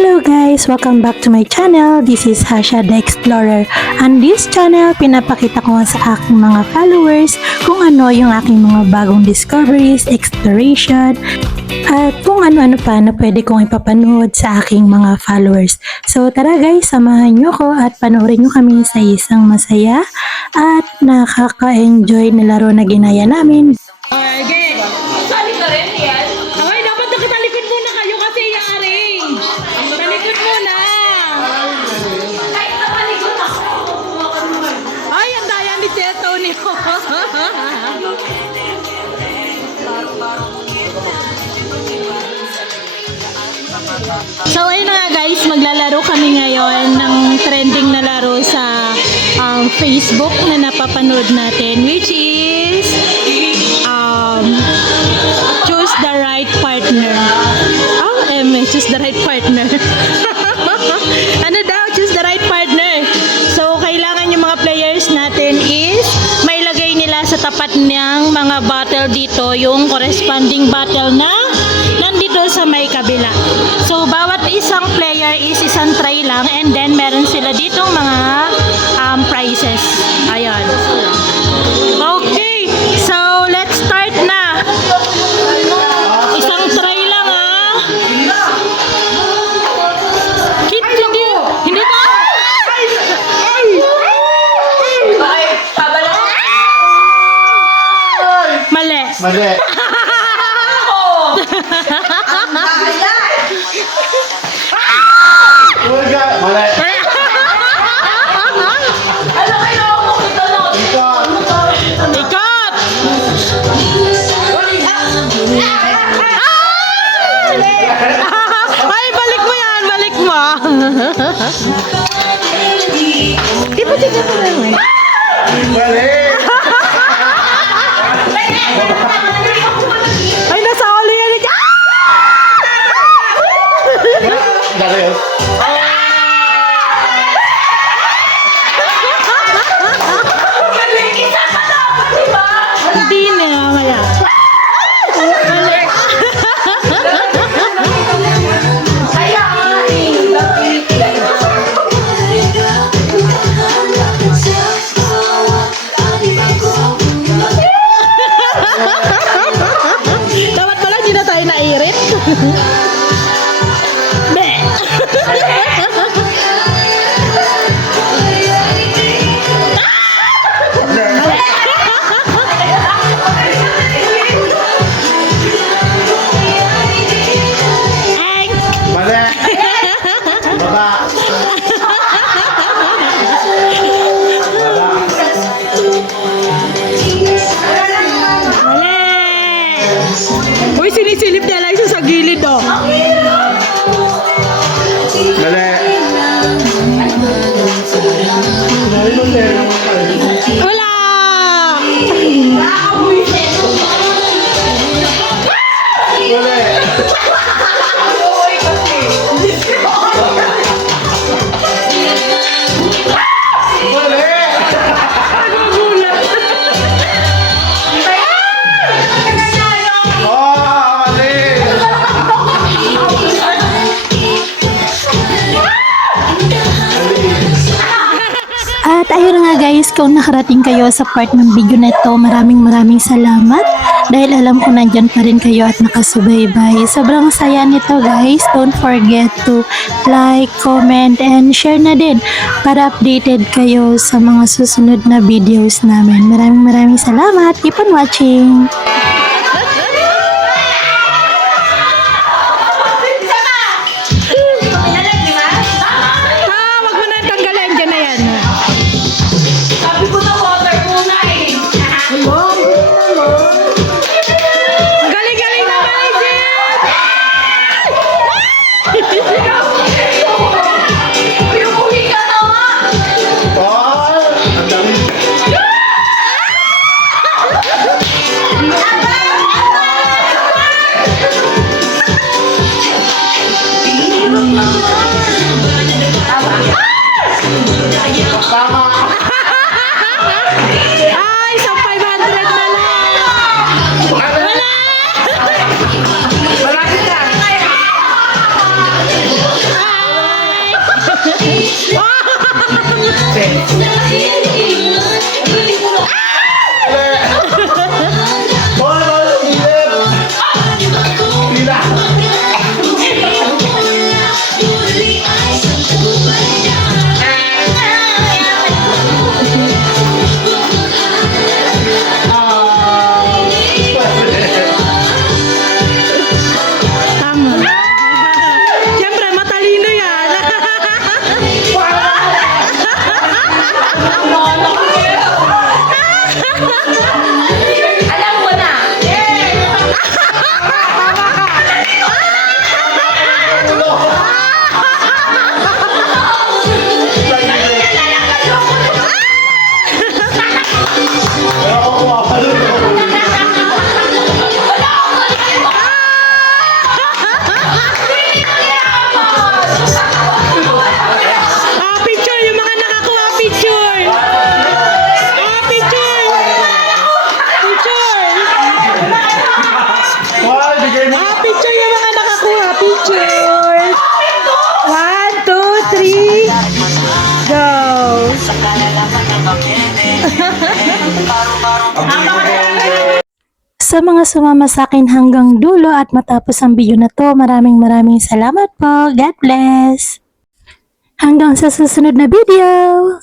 Hello guys! Welcome back to my channel. This is Hasha the Explorer. And this channel, pinapakita ko sa aking mga followers kung ano yung aking mga bagong discoveries, exploration, at kung ano-ano pa na pwede kong ipapanood sa aking mga followers. So tara guys, samahan nyo ko at panoorin nyo kami sa isang masaya at nakaka-enjoy na laro na ginaya namin. Okay. Sali ka rin yan? Okay, dapat nakatalikod muna kayo kasi i-arrange. Talikod muna. Ay, nakalikod ako. Ay, ang daya ni Tia Tony. So ayun na nga guys, maglalaro kami ngayon ng trending na laro sa Facebook na napapanood natin, which is choose the right partner. Choose the right partner. Ano daw? Choose the right partner. So kailangan yung mga players natin is may lagay nila sa tapat niyang mga bottle dito yung corresponding bottle na nandito sa may kabila. So bawat isang player is isang tray lang and then meron sila ditong mga prizes. Ayan. Okay. So let's start na. Isang tray lang Hindi ba? Mali. Mali. Mali. Ikat! Ay, balik mo yan, balik mo. Di ba tignan mo lang? Mali. Ay, nasa ulo yan. Dali. Hindi na, mamaya. Dapat pala hindi na tayo nairit. Be. Mali. Baba. Uy, sinisilip na lang siya sa gilid, oh. Mali. Wala! At ayun nga guys, kung nakarating kayo sa part ng video na ito, maraming salamat dahil alam ko nandyan pa rin kayo at nakasubaybay. Sobrang saya nito guys. Don't forget to like, comment, and share na din para updated kayo sa mga susunod na videos namin. Maraming salamat. Keep on watching! Wag mo na tanggalin. Diyan na yan. Galing na Ay, sa 500 na lang. Wala! Sa mga sumama sa akin hanggang dulo at matapos ang video na to, maraming salamat po. God bless! Hanggang sa susunod na video!